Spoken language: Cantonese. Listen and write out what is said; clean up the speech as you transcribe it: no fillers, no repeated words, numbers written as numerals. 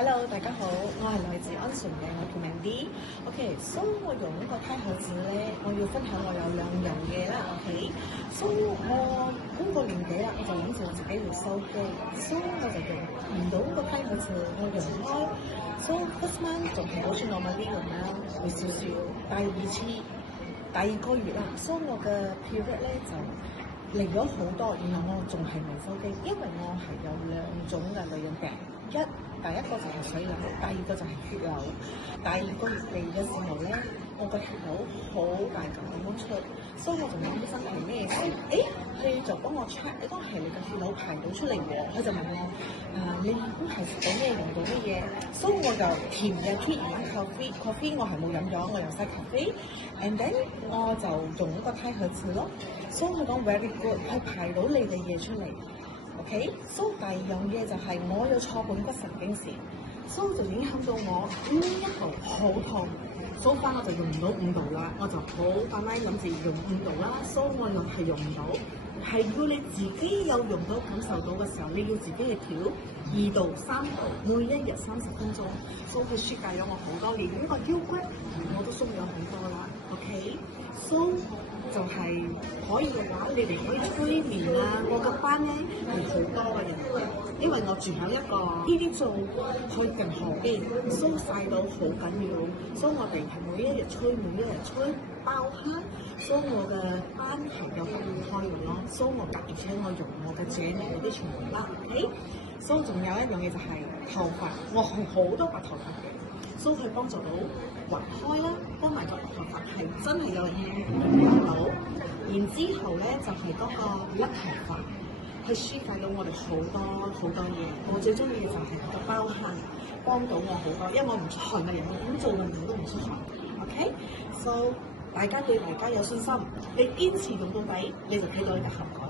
Hello，大家好，我係來自安順嘅，我叫 Mandy。OK，so 我用呢個胎殼紙咧，我要分享我有兩樣嘢啦。OK，so 我嗰個年紀啦，我就諗住我自己會收機，so 我就用唔到呢個胎殼紙，我用開，so first month 仲係好似 normally 咁樣，會少少。第二個月啦，so 我嘅 period 咧就嚟咗好多，然後我仲係未收機，因為我係有兩種嘅女人病。第一個就係水瘤，第二個就係血瘤。第二個月嚟嘅時候咧，我個血瘤好大嚿咁樣出，所以我就問醫生係咩事？佢就幫我 check， 應該係你嘅血瘤排到出嚟喎。佢就問我你應該係食到咩用到乜嘢？所以我就甜嘅 tea 而家 coffee 我係冇飲咗，我用晒 coffee，and then 我就用一個胎殼紙咯。所以佢講 very good，係排到你嘅嘢出嚟。OK，so 第二樣嘢就係我有坐盤骨神經線，so 就影響到我一頭好痛，so 翻我就用唔到5度啦，我就好快咪諗住用5度啦，so 我又係用唔到，係要你自己有用到感受到嘅時候，你要自己去調2度、3度，每一日30分鐘，so 佢舒解咗我好多年，呢個腰骨我都鬆咗好多啦。OK，so 就係可以嘅話，你哋可以催眠啊！我個班咧係好多嘅人，因為我住喺一個呢啲做去近河邊，蘇曬到好緊要，所以我哋係每一日催，包慳，所以我嘅班係有分開嘅咯。所以而且我用我嘅井嗰啲全部啦。所以仲有一樣嘢就係頭髮，我係好多白頭髮嘅。所以佢幫助到滑開啦，幫埋個頭髮係真係有影到。然之後咧就係嗰個甩頭髮，係舒解到我哋好多嘢。我最中意嘅就係個包慳，幫到我好多，因為我唔出汗嘅人，我點做運動都唔出汗。OK，so 大家對大家有信心，你堅持用到底，你就睇到你嘅效果。